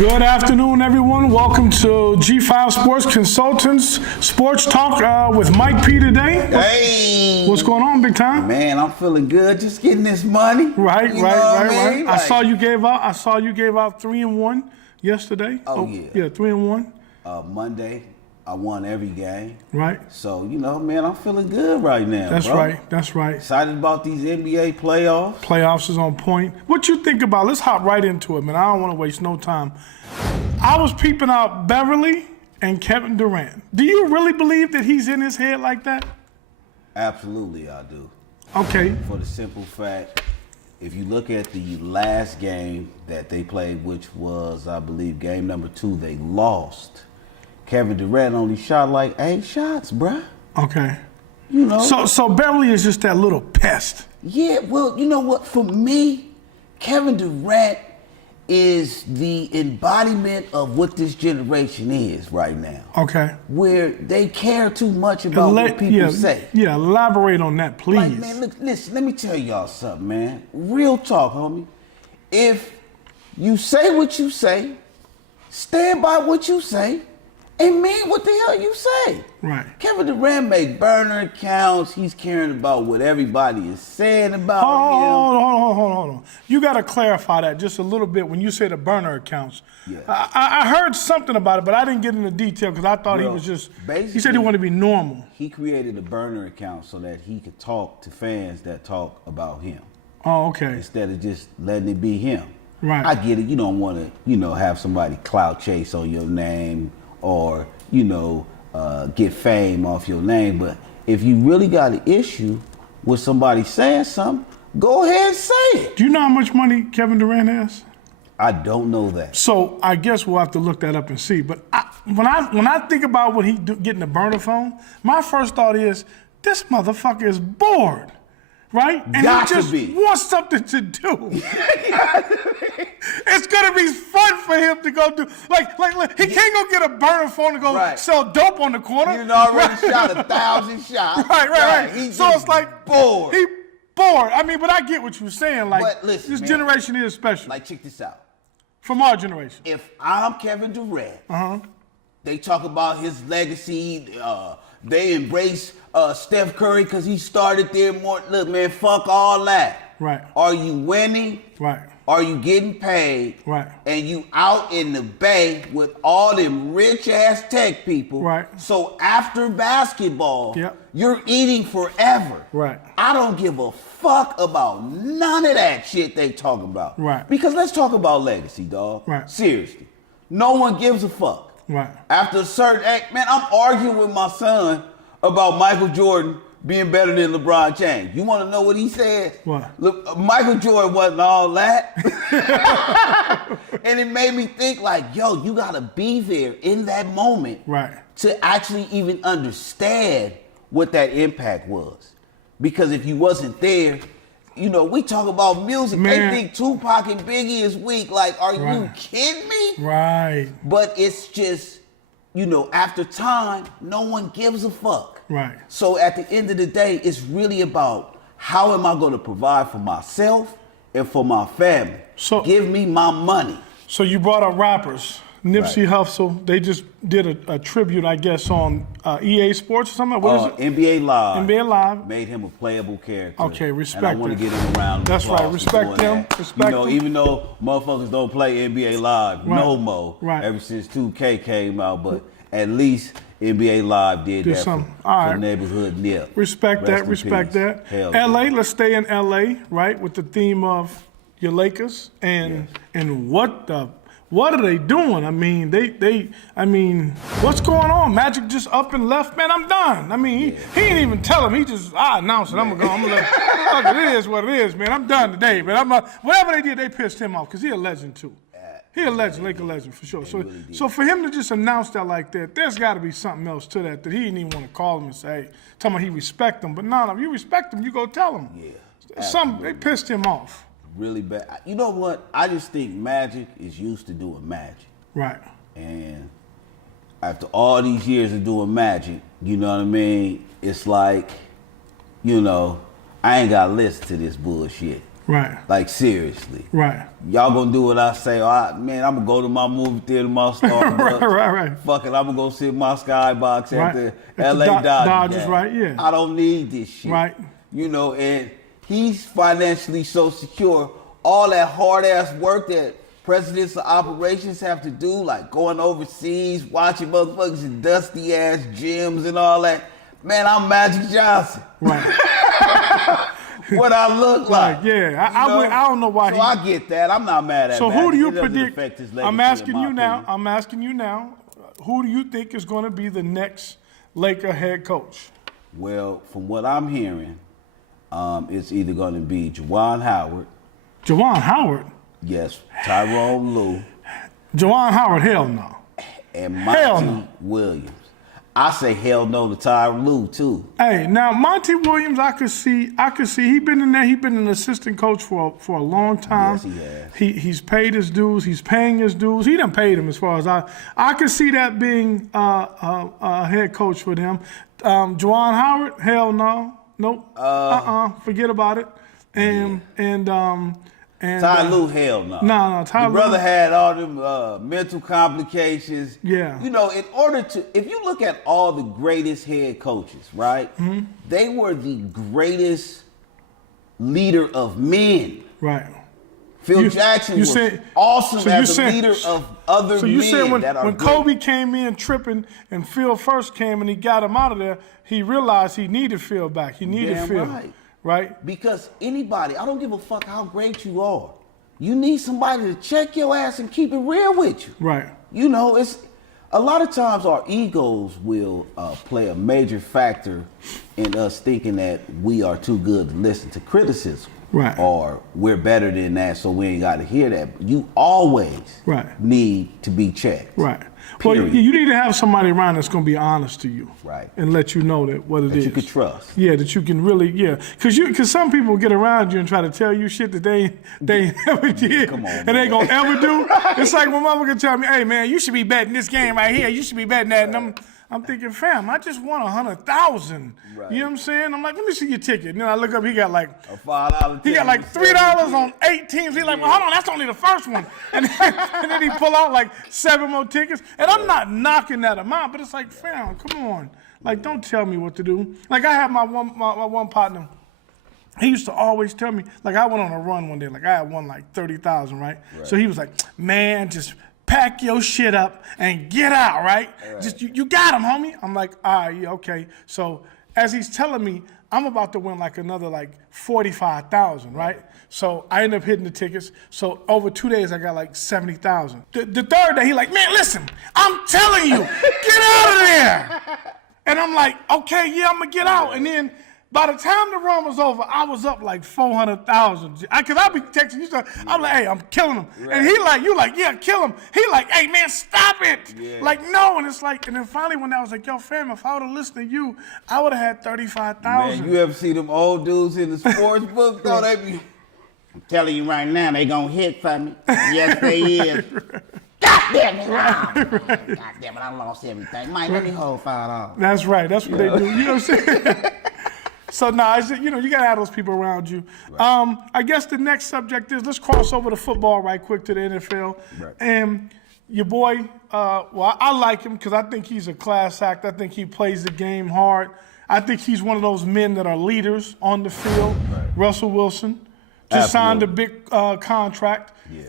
Good afternoon, everyone. Welcome to G5 Sports Consultants Sports Talk with Mike P today. Hey, what's going on, big time? Man, I'm feeling good. Just getting this money. Right. Like, I saw you gave out 3-1 yesterday. Oh yeah. Yeah, 3-1. Monday, I won every game. Right. So man, I'm feeling good right now. That's bro. right. That's right. Excited about these NBA playoffs. Playoffs is on point. What you think about? Let's hop right into it, man. I don't want to waste no time. I was peeping out Beverly and Kevin Durant. Do you really believe that he's in his head like that? Absolutely, I do. Okay. For the simple fact, if you look at the last game that they played, which was, I believe, game number 2, they lost. Kevin Durant only shot like 8 shots, bruh. Okay. So Beverly is just that little pest. Yeah, well, you know what? For me, Kevin Durant is the embodiment of what this generation is right now. Okay. Where they care too much about what people say. Yeah, elaborate on that, please. Like, man, look, listen, let me tell y'all something, man. Real talk, homie. If you say what you say, stand by what you say, and mean what the hell you say. Right. Kevin Durant make burner accounts. He's caring about what everybody is saying about him. Hold on. You got to clarify that just a little bit when you say the burner accounts. Yeah. I heard something about it, but I didn't get into detail because I thought he was just, he said he wanted to be normal. He created a burner account so that he could talk to fans that talk about him. Oh, okay. Instead of just letting it be him. Right. I get it. You don't want to, have somebody clout chase on your name or, get fame off your name. But if you really got an issue with somebody saying something, go ahead and say it. Do you know how much money Kevin Durant has? I don't know that. So I guess we'll have to look that up and see. But when I think about what getting the burner phone, my first thought is, this motherfucker is bored. Right? And got he just wants something to do. It's gonna be fun for him to go do like he can't go get a burner phone to go sell dope on the corner. He done already shot 1,000 shots. Right. So it's like bored. He bored. I mean, but I get what you're saying. Like, but listen, this man, generation is special. Like, check this out. From our generation. If I'm Kevin Durant, they talk about his legacy. They embrace Steph Curry because he started there more. Look, man, fuck all that. Right. Are you winning? Right. Are you getting paid? Right. And you out in the Bay with all them rich ass tech people. Right. So after basketball, Yep. you're eating forever. Right. I don't give a fuck about none of that shit they talking about. Right. Because let's talk about legacy, dog. Right. Seriously. No one gives a fuck. Right. After a certain act, man, I'm arguing with my son about Michael Jordan being better than LeBron James. You want to know what he said? What? Look, Michael Jordan wasn't all that. And it made me think like, yo, you got to be there in that moment to actually even understand what that impact was. Because if you wasn't there, we talk about music. Man. They think Tupac and Biggie is weak. Like, are you kidding me? Right. But it's just, after time, no one gives a fuck. Right. So at the end of the day, it's really about how am I going to provide for myself and for my family. So give me my money. So you brought up rappers. Nipsey Hussle, they just did a tribute, I guess, on EA Sports or something. What is it? NBA Live. NBA Live. Made him a playable character. Okay, respect him. And I want to get him around. That's right, respect him. Respect him. Even though motherfuckers don't play NBA Live no more ever since 2K came out, but at least NBA Live did that for neighborhood Nip. Respect that. Hell LA, let's stay in LA, right, with the theme of your Lakers and what are they doing? I mean, what's going on? Magic just up and left, man. I'm done. I mean, he ain't even tell him. I announced it. I'm gonna go. I'm gonna let fuck it is what it is, man. I'm done today, man. Whatever they did, they pissed him off because he a legend too. He a legend, Laker legend for sure. So for him to just announce that like that, there's got to be something else to that he didn't even want to call him and say, tell him he respect him. But no, if you respect him, you go tell him. Yeah. They pissed him off. Really bad. You know what? I just think Magic is used to doing magic. Right. And after all these years of doing magic, you know what I mean? It's like, I ain't got to listen to this bullshit. Right. Like, seriously. Right. Y'all gonna do what I say. Man, I'm gonna go to my movie theater, my Starbucks. right. Fuck it, I'm gonna go sit in my skybox at the At LA the Dodgers. Dodgers, right, yeah. I don't need this shit. Right. You know, and he's financially so secure. All that hard ass work that presidents of operations have to do, like going overseas, watching motherfuckers in dusty ass gyms and all that. Man, I'm Magic Johnson. Right. What I look like. Yeah, I don't know why. So I get that. I'm not mad at. So Magic. who do you It doesn't predict? affect his legacy, I'm asking in my you now. opinion. I'm asking you now. Who do you think is going to be the next Laker head coach? Well, from what I'm hearing, it's either going to be Juwan Howard. Juwan Howard. Yes, Tyrone Lue. Juwan Howard, hell no. And Hell Monty no. Williams. I say hell no to Tyrone Lue too. Hey, now Monty Williams, I could see he been in there. He been an assistant coach for a long time. Yes, he has. He's paid his dues. He's paying his dues. He done paid him as far as I could see that being a head coach for them. Juwan Howard, hell no, nope, forget about it. And Ty Lue, hell no. No, Ty Your Lue. brother had all them mental complications. Yeah. You know, in order to, if you look at all the greatest head coaches, right? Mm-hmm. They were the greatest leader of men. Right. Phil Jackson was awesome as a leader of other So you men said when that are Kobe great. came in tripping and Phil first came and he got him out of there, he realized he needed Phil back. He needed Damn Phil. right. Right? Because anybody, I don't give a fuck how great you are. You need somebody to check your ass and keep it real with you. Right. You know, it's a lot of times our egos will play a major factor in us thinking that we are too good to listen to criticism. Right. Or we're better than that, so we ain't got to hear that. You always need to be checked. Right. Period. Well, you need to have somebody around that's going to be honest to you. Right. And let you know that what it is. That you can trust. Yeah, that you can really, Because some people get around you and try to tell you shit that they never did. Come on, and man. they going to ever do. It's like when mama can tell me, hey, man, you should be betting this game right here. You should be betting that. And I'm thinking, fam, I just won 100,000. Right. You know what I'm saying? I'm like, let me see your ticket. And then I look up, he got like a $5 he got like $3 on 8 teams. He's like, well, hold on, that's only the first one. And then he pull out like 7 more tickets. And I'm not knocking that amount, but it's like, fam, come on. Like, don't tell me what to do. Like, I have my one partner. He used to always tell me, like, I went on a run one day. Like, I had won like 30,000, right? So he was like, man, just pack your shit up and get out, right? Just you got him, homie. I'm like, all right, yeah, okay. So as he's telling me, I'm about to win like another like 45,000, right? So I end up hitting the tickets. So over 2 days, I got like 70,000. The third day, he like, man, listen, I'm telling you, get out of there. And I'm like, okay, yeah, I'm gonna get out. And then by the time the run was over, I was up like 400,000. Cause I be texting you stuff. I'm like, hey, I'm killing him. Right. And he like, you like, yeah, kill him. He like, hey man, stop it. Yeah. Like, no. And it's like, and then finally when I was like, yo, fam, if I would have listened to you, I would have had 35,000. Man, you ever see them old dudes in the sports book? Though they be, I'm telling you right now, they gonna hit for me. Yes, they is. God damn it! God damn it! I lost everything. Mike, let me hold $5. That's right. That's what they do. You know what I'm saying? So nah, it's just, you gotta have those people around you. Right. I guess the next subject is, let's cross over to football right quick to the NFL. Right. And your boy, well, I like him because I think he's a class act. I think he plays the game hard. I think he's one of those men that are leaders on the field. Right. Russell Wilson just signed a big contract. Yeah.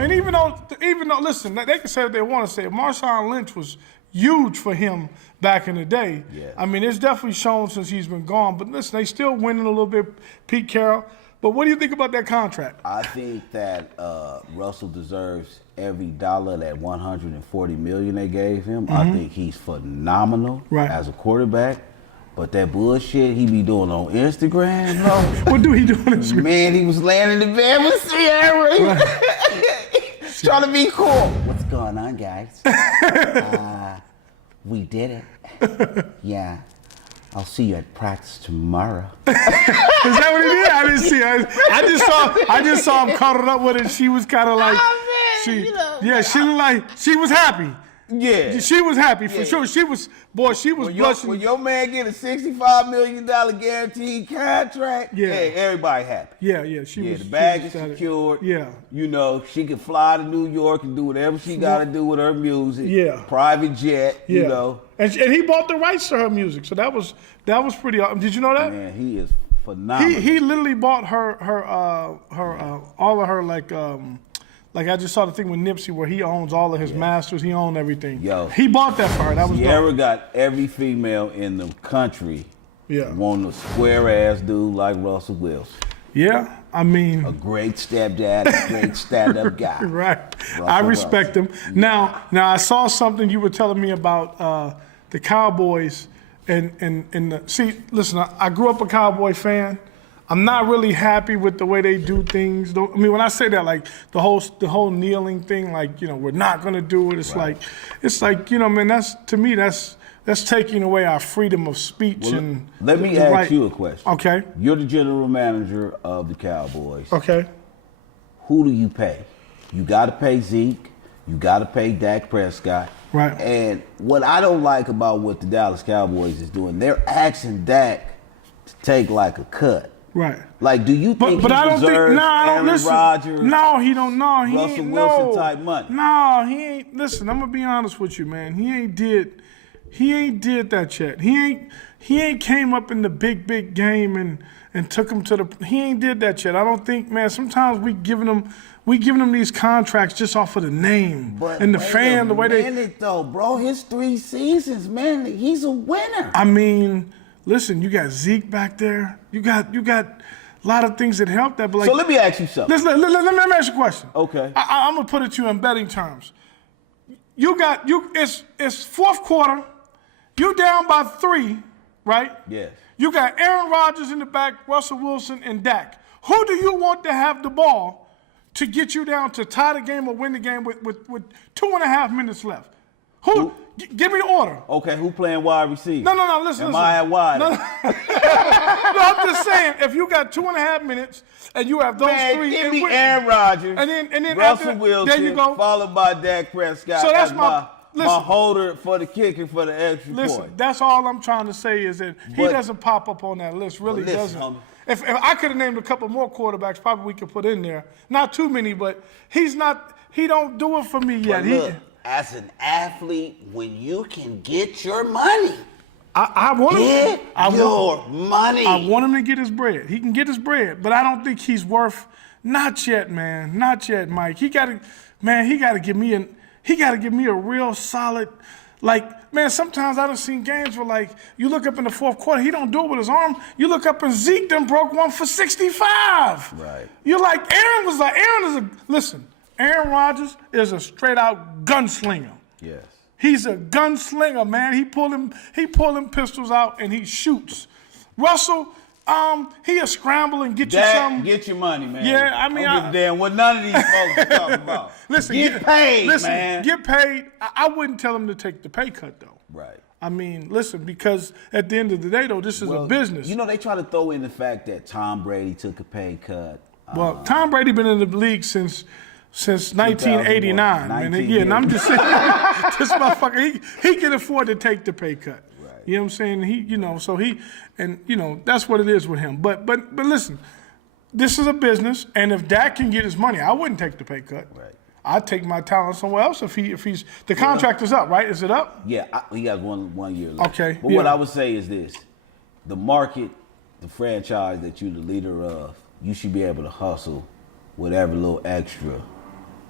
And even though, listen, they can say what they want to say. Marshawn Lynch was huge for him back in the day. Yeah. I mean, it's definitely shown since he's been gone. But listen, they still winning a little bit. Pete Carroll. But what do you think about that contract? I think that Russell deserves every dollar, that $140 million they gave him. Mm-hmm. I think he's phenomenal as a quarterback. But that bullshit he be doing on Instagram, no. What do he do on Instagram? Man, he was laying in the bed with Sierra. Trying to be cool. What's going on, guys? We did it. Yeah. I'll see you at practice tomorrow. Is that what he did? I didn't see it. I just saw him cuddled up with her. She was kind of like, she looked like she was happy. Yeah. She was happy for sure. She was blushing. When your man get a $65 million guaranteed contract, hey, everybody happy. Yeah. The bag is secured. Yeah. You know, she can fly to New York and do whatever she got to do with her music. Yeah. Private jet, you know. And he bought the rights to her music, so that was pretty awesome. Did you know that? Man, he is phenomenal. He literally bought her all of her like I just saw the thing with Nipsey where he owns all of his masters. He owned everything. Yo, he bought that for her. That was Sierra dope. got every female in the country wanting a square ass dude like Russell Wilson. Yeah, I mean, a great stepdad, a great stand-up guy. Right. Russell I respect Wilson. him. Now I saw something you were telling me about the Cowboys and see, listen, I grew up a Cowboy fan. I'm not really happy with the way they do things. I mean, when I say that, like the whole kneeling thing, like, you know, we're not gonna do it. It's like, you know, man, that's taking away our freedom of speech. Well, and let me ask you a question. Okay. You're the general manager of the Cowboys. Okay. Who do you pay? You got to pay Zeke. You got to pay Dak Prescott. Right. And what I don't like about what the Dallas Cowboys is doing, they're asking Dak to take like a cut. Right. Like, do you think he deserves Aaron Rodgers? No, he don't. No, he Russell ain't. Wilson type money. No, he ain't. Listen, I'm gonna be honest with you, man. He ain't did that yet. He ain't came up in the big game and took him to the. He ain't did that yet. I don't think, man. Sometimes we giving them these contracts just off of the name and the fan, the way they. Though, bro, his 3 seasons, man, he's a winner. I mean. Listen, you got Zeke back there. You got a lot of things that help that. But like, so let me ask you something. Let me ask you a question. Okay. I'm gonna put it to you in betting terms. It's fourth quarter. You down by 3, right? Yes. You got Aaron Rodgers in the back, Russell Wilson, and Dak. Who do you want to have the ball to get you down to tie the game or win the game with 2.5 minutes left? Who? Give me the order. Okay, who playing wide receiver? No, listen. Am I at wide? No, I'm just saying, if you got 2.5 minutes and you have those 3. Give me Aaron Rodgers, and then Russell Wilson, there you go. followed by Dak Prescott. So that's my holder for the kicker for the extra point. That's all I'm trying to say is that he doesn't pop up on that list, really doesn't. Homie. If I could have named a couple more quarterbacks, probably we could put in there. Not too many, but he don't do it for me yet. Look, as an athlete, when you can get your money, I want him to get his bread. He can get his bread, but I don't think he's worth. Not yet, man. Not yet, Mike. He got to give me a real solid. Like, man, sometimes I done seen games where, like, you look up in the fourth quarter, he don't do it with his arm. You look up and Zeke done broke one for 65. Right. You're like, Aaron Rodgers is a straight out gunslinger. Yes. He's a gunslinger, man. He pulling pistols out and he shoots. Russell, he'll scramble and get you something. Get your money, man. Yeah, I mean, I don't give a damn what none of these folks are talking about. Listen, get paid, man. Get paid. I wouldn't tell him to take the pay cut, though. Right. I mean, listen, because at the end of the day, though, this is a business. You know, they try to throw in the fact that Tom Brady took a pay cut. Well, Tom Brady been in the league since 1989, man. Yeah, and I'm just saying, this motherfucker, he can afford to take the pay cut. Right. You know what I'm saying? That's what it is with him. But listen, this is a business, and if Dak can get his money, I wouldn't take the pay cut. Right. I'd take my talent somewhere else if he's the contract is up, right? Is it up? Yeah, he got one year left. Okay. But what I would say is this: the market, the franchise that you're the leader of, you should be able to hustle whatever little extra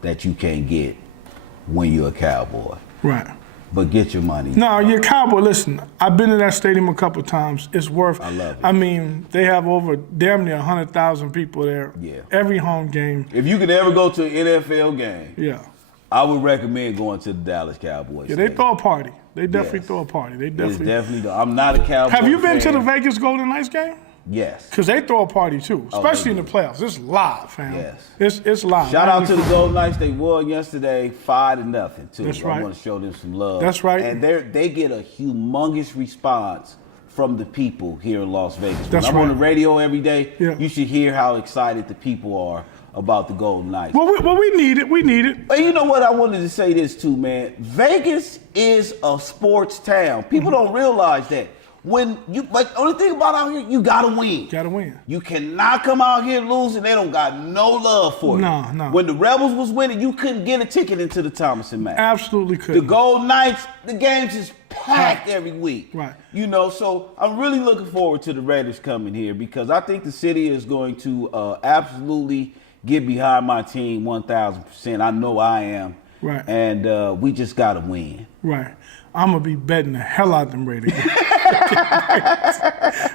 that you can't get when you're a Cowboy. Right. But get your money. No, you're a Cowboy. Listen, I've been to that stadium a couple times. It's worth. I love it. I mean, they have over damn near 100,000 people there. Yeah. Every home game. If you could ever go to an NFL game, yeah, I would recommend going to the Dallas Cowboys. Yeah, they throw a party. They definitely throw a party. They definitely. I'm not a Cowboy Have you been fan. to the Vegas Golden Knights game? Yes. Because they throw a party too, especially in the playoffs. It's live, fam. Yes. It's live. Shout out to the Golden Knights. They won yesterday 5-0 too. That's right. I want to show them some love. That's right. And they get a humongous response from the people here in Las Vegas. That's when I'm on the radio every day, Yeah. you should hear how excited the people are about the Golden Knights. Well, we need it. We need it. But you know what? I wanted to say this too, man. Vegas is a sports town. People don't realize that. But the only thing about out here, you gotta win. Gotta win. You cannot come out here losing. They don't got no love for you. No. When the Rebels was winning, you couldn't get a ticket into the Thomas and Mack. Absolutely The couldn't. Golden Knights, the games is packed every week. Right. You know, so I'm really looking forward to the Raiders coming here because I think the city is going to absolutely get behind my team 1,000%. I know I am. Right. And we just got to win. Right. I'm going to be betting the hell out of them Raiders.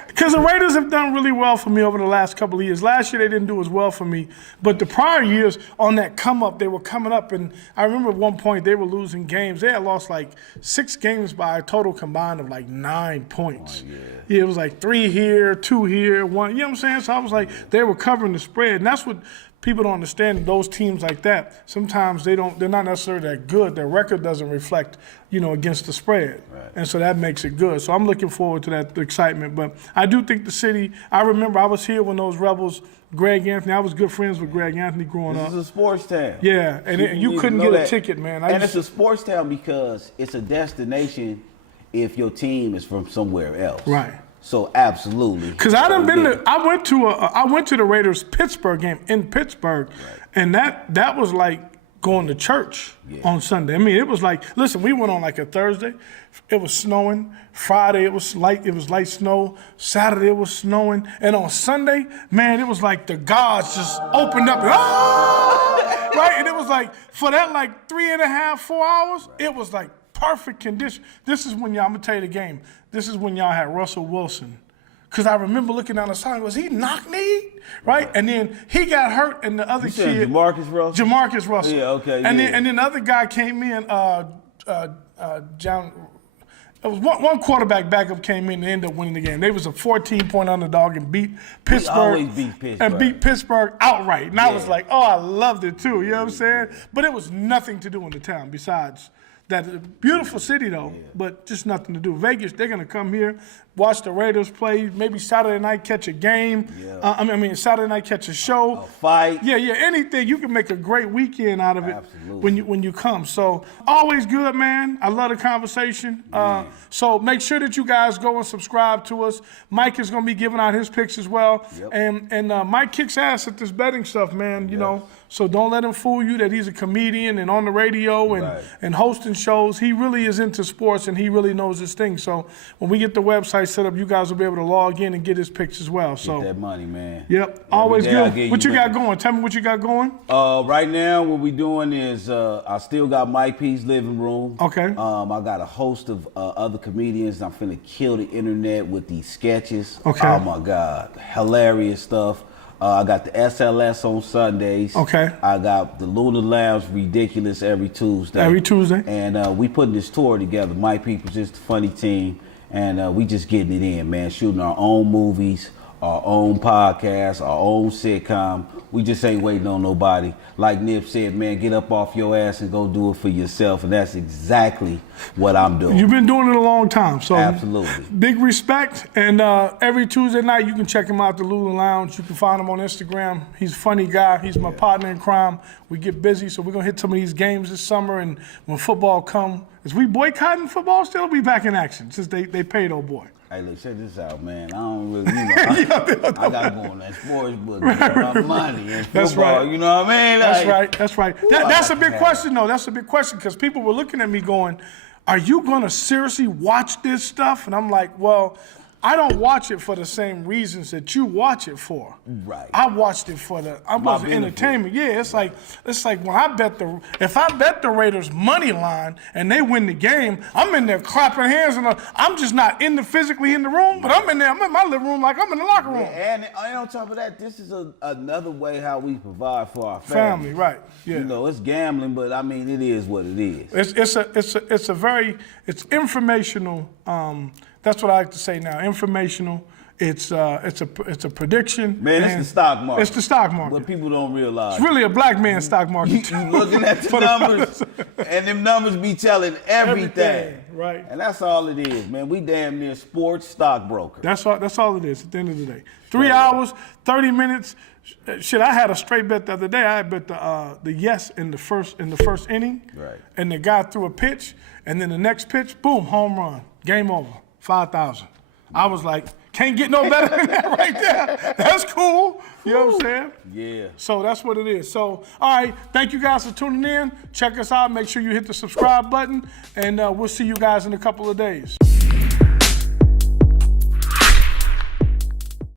Because the Raiders have done really well for me over the last couple of years. Last year, they didn't do as well for me. But the prior years, on that come-up, they were coming up. And I remember at one point, they were losing games. They had lost like 6 games by a total combined of like 9 points. Oh, yeah, it was like 3 here, 2 here, 1. You know what I'm saying? So I was like, they were covering the spread. And that's what people don't understand. Those teams like that, sometimes they're not necessarily that good. Their record doesn't reflect, against the spread. Right. And so that makes it good. So I'm looking forward to that excitement. But I do think the city, I remember I was here when those Rebels, Greg Anthony, I was good friends with Greg Anthony growing up. This is a sports town. Yeah, and you couldn't get a ticket, man. It's a sports town because it's a destination if your team is from somewhere else. Right. So absolutely. Because I went to the Raiders Pittsburgh game in Pittsburgh, right. And that was like going to church on Sunday. I mean, it was like, listen, we went on like a Thursday, it was snowing. Friday it was light snow. Saturday it was snowing, and on Sunday, man, it was like the gods just opened up, and, right, and it was like for that like 3.5, 4 hours, it was like perfect condition. This is when I'm gonna tell you the game. This is when y'all had Russell Wilson. Because I remember looking down the side, was he knock-kneed? Right? And then he got hurt, and the other kid. Jamarcus Russell? Jamarcus Russell. Yeah, okay. And then the other guy came in, John. It was one quarterback backup came in and ended up winning the game. They was a 14-point underdog and beat Pittsburgh. Always beat Pittsburgh. And beat Pittsburgh outright. And I was like, oh, I loved it too. You know what I'm saying? But it was nothing to do in the town besides that beautiful city though, but just nothing to do. Vegas, they're gonna come here, watch the Raiders play, maybe Saturday night catch a game. Yeah. Saturday night catch a show. A fight. Yeah, anything. You can make a great weekend out of it. Absolutely. when you come. So always good, man. I love the conversation. So make sure that you guys go and subscribe to us. Mike is gonna be giving out his picks as well. Yep. And Mike kicks ass at this betting stuff, man. You know. So don't let him fool you that he's a comedian and on the radio and hosting shows. He really is into sports and he really knows his thing. So when we get the website set up, you guys will be able to log in and get his picks as well. So get that money, man. Yep, always good. What you got going? Tell me what you got going. Right now, what we doing is I still got Mike P's living room. Okay. I got a host of other comedians. I'm finna kill the internet with these sketches. Okay. Oh my God, hilarious stuff. I got the SLS on Sundays. Okay. I got the Lunar Lounge Ridiculous every Tuesday. Every Tuesday. And we putting this tour together. My People's just a funny team. And we just getting it in, man. Shooting our own movies, our own podcast, our own sitcom. We just ain't waiting on nobody. Like Nip said, man, get up off your ass and go do it for yourself. And that's exactly what I'm doing. You've been doing it a long time. So absolutely. Big respect. And every Tuesday night, you can check him out at the Lula Lounge. You can find him on Instagram. He's a funny guy. He's my partner in crime. We get busy, so we're going to hit some of these games this summer. And when football come, is we boycotting football still? Be back in action since they paid old boy. Hey, look, check this out, man. I don't really, I got to go on that sports book, get my money and football, that's right. You know what I mean? That's right. That's a big question, though. That's a big question because people were looking at me going, are you going to seriously watch this stuff? And I'm like, well, I don't watch it for the same reasons that you watch it for. Right. I watched it for the entertainment. Yeah, it's like when if I bet the Raiders money line and they win the game, I'm in there clapping hands and I'm just not physically in the room, but I'm in there. I'm in my living room like I'm in the locker room. Yeah, and on top of that, this is another way how we provide for our family. Right. Yeah. You know, it's gambling, but I mean, it is what it is. It's informational. That's what I like to say now. Informational. It's a prediction. Man, it's the stock market. It's the stock market. What people don't realize. It's really a black man's stock market. You looking at the numbers, and them numbers be telling everything. Right. And that's all it is, man. We damn near sports stockbroker. That's all it is at the end of the day. 3 hours, 30 minutes, Shit, I had a straight bet the other day. I had bet the yes in the first inning. Right. And the guy threw a pitch, and then the next pitch, boom, home run, game over, 5,000. I was like, can't get no better than that right there. That's cool. You know what I'm saying? Yeah. So that's what it is. So, all right, thank you guys for tuning in. Check us out. Make sure you hit the subscribe button, and we'll see you guys in a couple of days.